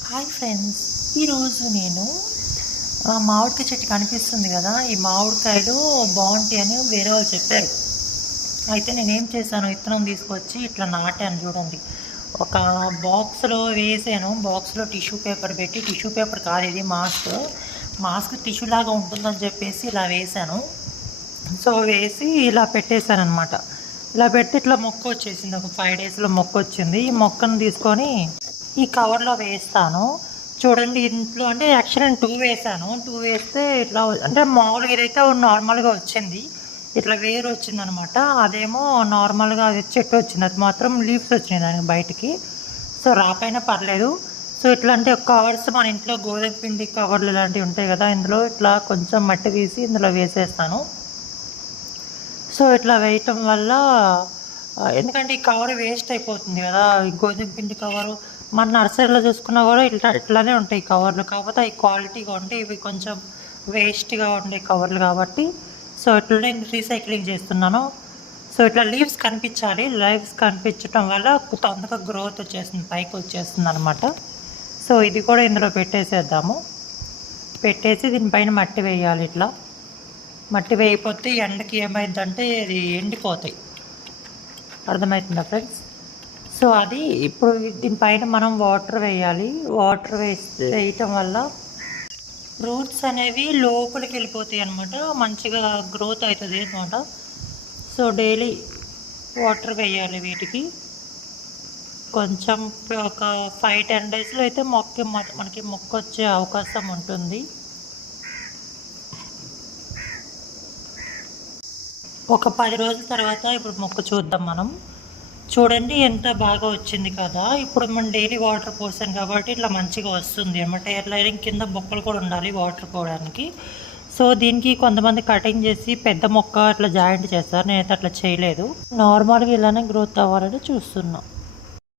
Hi friends, ఈరోజు నేను మామిడికాయ చెట్టు కనిపిస్తుంది కదా, ఈ మామిడికాయలు బాగుంటాయి అని వేరే వాళ్ళు చెప్పారు. అయితే నేనేం చేశాను, విత్తనం తీసుకొచ్చి ఇట్లా నాటాను. చూడండి, ఒక బాక్స్లో వేసాను. బాక్స్లో టిష్యూ పేపర్ పెట్టి, టిష్యూ పేపర్ కాదు ఇది మాస్క్ టిష్యూ లాగా ఉంటుందని చెప్పేసి ఇలా వేసాను. సో వేసి ఇలా పెట్టేశాను అనమాట. ఇలా పెడితే ఇట్లా మొక్క వచ్చేసింది. ఒక 5 డేస్లో మొక్క వచ్చింది. ఈ మొక్కను తీసుకొని ఈ కవర్లో వేస్తాను. చూడండి, ఇంట్లో అంటే యాక్చువల్ నేను 2 వేసాను. 2 వేస్తే ఇట్లా అంటే మామూలుగా ఇదైతే నార్మల్గా వచ్చింది. ఇట్లా వేరు వచ్చిందనమాట. అదేమో నార్మల్గా అది చెట్టు వచ్చింది. అది మాత్రం లీవ్స్ వచ్చినాయి దానికి బయటికి. సో రాపైనా పర్లేదు. సో ఇట్లా అంటే కవర్స్ మన ఇంట్లో గోధుమ పిండి కవర్లు ఇలాంటివి ఉంటాయి కదా, ఇందులో ఇట్లా కొంచెం మట్టి తీసి ఇందులో వేసేస్తాను. సో ఇట్లా వేయటం వల్ల ఎందుకంటే ఈ కవర్ వేస్ట్ అయిపోతుంది కదా, ఈ గోధుమ పిండి కవరు మన నర్సరీలో చూసుకున్నా కూడా ఇట్లానే ఉంటాయి కవర్లు. కాకపోతే అవి క్వాలిటీగా ఉంటాయి, ఇవి కొంచెం వేస్ట్గా ఉండే కవర్లు కాబట్టి సో ఇట్లనే రీసైక్లింగ్ చేస్తున్నాను. సో ఇట్లా లీవ్స్ కనిపించాలి. లీవ్స్ కనిపించడం వల్ల తొందరగా గ్రోత్ వచ్చేస్తుంది, పైకి వచ్చేస్తుంది అనమాట. సో ఇది కూడా ఇందులో పెట్టేసేద్దాము. పెట్టేసి దీనిపైన మట్టి వేయాలి. ఇట్లా మట్టి వేయకపోతే ఎండకి ఏమైందంటే ఇది ఎండిపోతాయి. అర్థమవుతుందా ఫ్రెండ్స్? సో అది ఇప్పుడు దీనిపైన మనం వాటర్ వేయాలి. వాటర్ వేయటం వల్ల రూట్స్ అనేవి లోపలికి వెళ్ళిపోతాయి అనమాట, మంచిగా గ్రోత్ అవుతుంది అనమాట. సో డైలీ వాటర్ వేయాలి వీటికి. కొంచెం ఒక 5-10 డేస్లో అయితే మనకి మొక్క వచ్చే అవకాశం ఉంటుంది. ఒక 10 రోజుల తర్వాత ఇప్పుడు మొక్క చూద్దాం మనం. చూడండి ఎంత బాగా వచ్చింది కదా. ఇప్పుడు మనం డైలీ వాటర్ పోసాం కాబట్టి ఇట్లా మంచిగా వస్తుంది అన్నమాట. ఎట్లా కింద బొక్కలు కూడా ఉండాలి వాటర్ పోవడానికి. సో దీనికి కొంతమంది కటింగ్ చేసి పెద్ద మొక్క అట్లా జాయింట్ చేస్తారు. నేనైతే అట్లా చేయలేదు. నార్మల్గా ఇలానే గ్రోత్ అవ్వాలని చూస్తున్నాను.